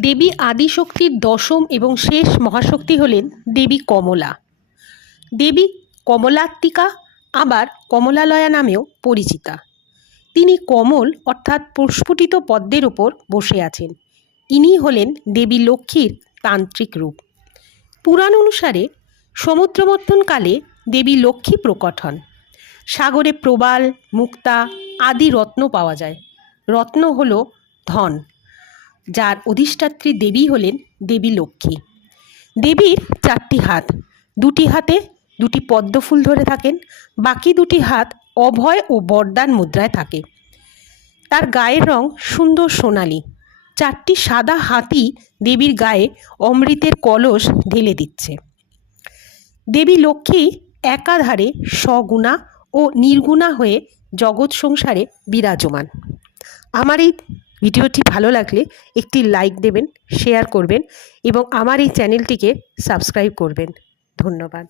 দেবী আদিশক্তির দশম এবং শেষ মহাশক্তি হলেন দেবী কমলা। দেবী কমলাত্মিকা আবার কমলালয়া নামেও পরিচিতা। তিনি কমল অর্থাৎ প্রস্ফুটিত পদ্মের ওপর বসে আছেন। ইনি হলেন দেবী লক্ষ্মীর তান্ত্রিক রূপ। পুরাণ অনুসারে সমুদ্রমন্থনকালে দেবী লক্ষ্মী প্রকট হন। সাগরে প্রবাল, মুক্তা আদি রত্ন পাওয়া যায়। রত্ন হল ধন। যার অধিষ্ঠাত্রী দেবী হলেন দেবী লক্ষ্মী। দেবীর চারটি হাত, দুটি হাতে দুটি পদ্মফুল ধরে থাকেন, বাকি দুটি হাত অভয় ও বরদান মুদ্রায় থাকে। তার গায়ের রং সুন্দর সোনালি। চারটি সাদা হাতি দেবীর গায়ে অমৃতের কলস ঢেলে দিচ্ছে। দেবী লক্ষ্মী একাধারে সগুণা ও নির্গুণা হয়ে জগৎ সংসারে বিরাজমান। আমার এই ভিডিওটি ভালো লাগলে একটি লাইক দেবেন শেয়ার করবেন এবং আমার এই চ্যানেলটিকে সাবস্ক্রাইব করবেন। ধন্যবাদ।